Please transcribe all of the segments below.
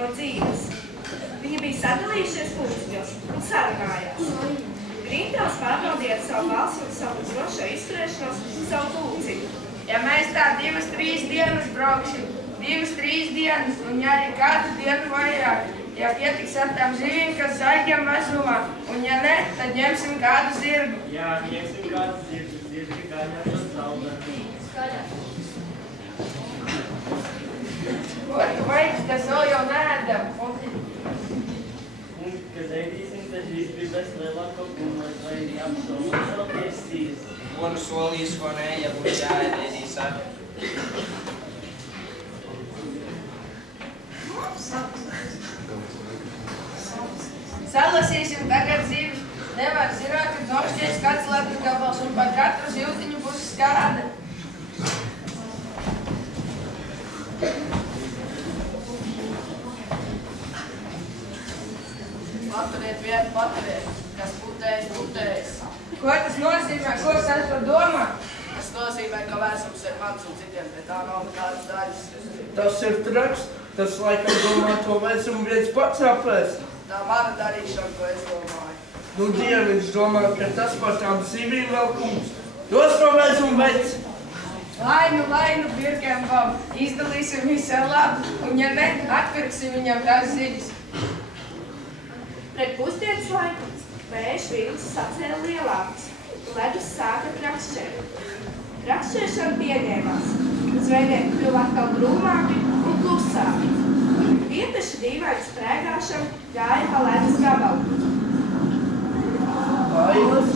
no dzīves. Viņi bija sadalījušies punktos un sarunājās. Grīntās pārbaudījāt savu balsi un savu drošo izturēšanos un savu pulciņu. Ja mēs tā 2-3 dienas brauksim, 2-3 dienas, un ja arī kādu dienu vairāk, ja pietiks ar tām zivīm, kas zaļiem vezumā, un ja ne, tad ņemsim kādu zirgu. Jā, ņemsim kādu zirgu, zirgi gaļās un saldēt. Ko tu vajag, tas vēl jau neēdam. Un, kad ēdīsim, tad viss gribēs lielāko kumēt, vai arī apsolīt vēl tiesīs. Ko nu solīs, ko nē, ja būs jāēdīs ar. Salasīsim tagad zivis. Nevar zināt, kad nošķies kāds ledus gabals un par katru zivtiņu būs skāda. Paturiet vietu, paturiet. Kas putējis, putējis. Ko tas nozīmē? Ko tas par domā? Tas nozīmē, ka vēsums ir mans un citiem pie tā nav nekādas daļas. Tas ir traks. Tas laikam domā to vecumu viens pats apēst. Tā mana darīšana, ko es domāju. Nu, Dieviņš domā, ka tas par tām zivīm vēl kungs. Dos to vecumu vec. Lainu, Birkenbaum. Izdalīsim visai labi, un ja ne, atpirksim viņam tās zivis. Pret pusdienas laiku vējš vilnis sacēla lielāks. Ledus sāka krakšķēt. Krakšķēšana pieņēmās. Zvejnieki kļuva atkal drūmāki un klusāki. Vieteši dīvaini sprēgāšana gāja pa ledus gabalu. Ainas.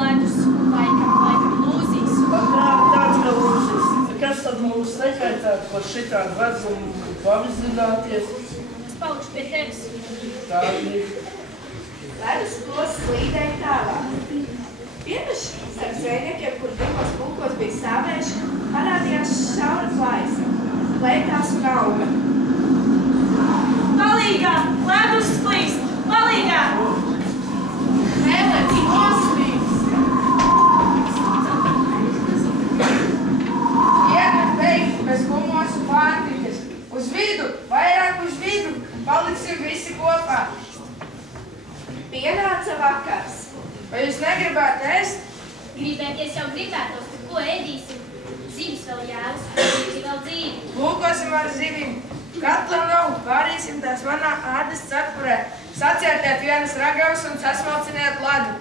Ledus laikam lūzīs. Tāds, ka lūzīs. Kas tad mums nekaitētu par šitādu vecumu pavizināties? Es palikšu pie tevis. Tā ir. Ledus plos slīdēja tālāk. Vieteši starp zvejniekiem, kur divos pulkos bija stāvējuši, parādījās šaura plaisa. Plētās un auga. Palīgā! Ledus splīst! Palīgā! Mēlēts noslīst! Iedmet beigt bez humos un pārtikas. Uz vidu, vairāk uz vidu, paliksim visi kopā. Pienāca vakars. Vai jūs negribētu ēst? Gribēties jau gribētos, bet ko ēdīsim? Zivis vēl jēvas, zivi vēl dzīvi. Lūkosim ar zivīm. Katla nav, pārīsim tās manā ādas cepurē. Sacērtiet vienas ragavas un sasmalciniet ladu.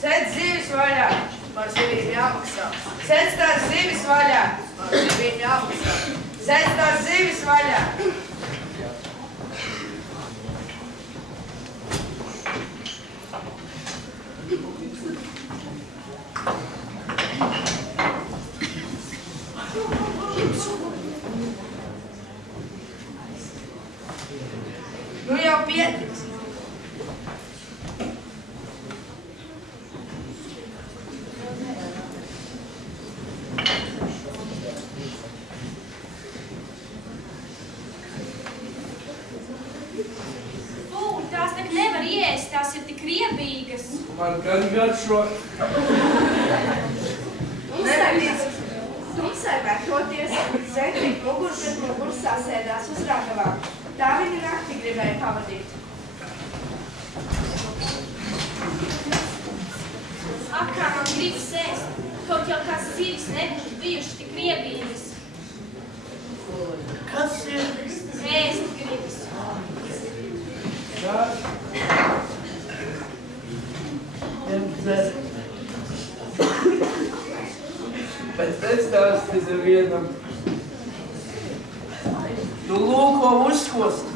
Sēdz zivis vaļā. Par zivīm jāmaksā. Sēdz tās zivis vaļā. Par zivīm jāmaksā. Sēdz tās zivis vaļā. Nu jau pietiks. Tās tak nevar iēst, tās ir tik riebīgas. Man gan garšo. Tumsai vērtoties, zvejnieki mugur pret muguru sasēdās uz ragavām. Tā viņi nakti gribēja pavadīt. Ak, kā man gribas ēst, kaut jau kāds zivis nebūtu bijuši tik riebīgas. Kas ir? Ēst gribas. Kas? Dzert. Bet nestāsties vienam. Nu lūko uzkost.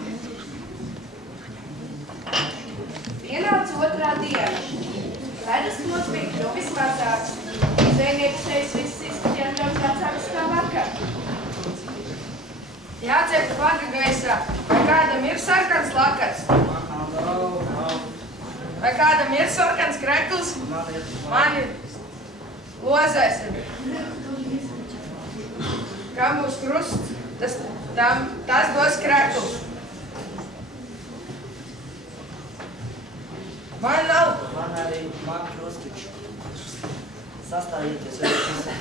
Pienāca otrā diena. Ledus plots bija kļuvis mazāks. Zvejnieku sejas viss izskatījās ļoti vecākas kā vakar. Jāciet vaga gaisā. Vai kādam ir sarkans lakats? Vai kādam ir sarkans krekls? Man ir. Lozēsim. Kam būs krusts, tas dos krekls. Man nav. Man arī krustiņš. Sastājieties ar pusē.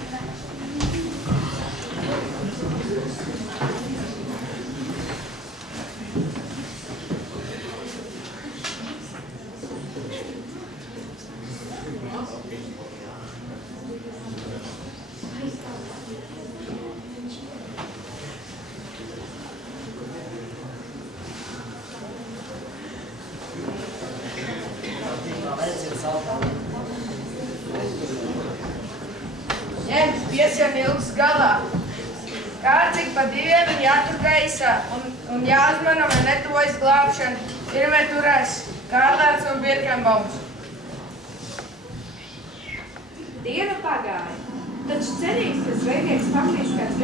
Kārcīgi pa dienu jātur gaisā un jāuzmana, vai netuvojas glābšana. Pirmie turēs Kārlēts un Birkenbaums. Diena pagāja, taču cerības, ka zvejnieks pamanīs kāds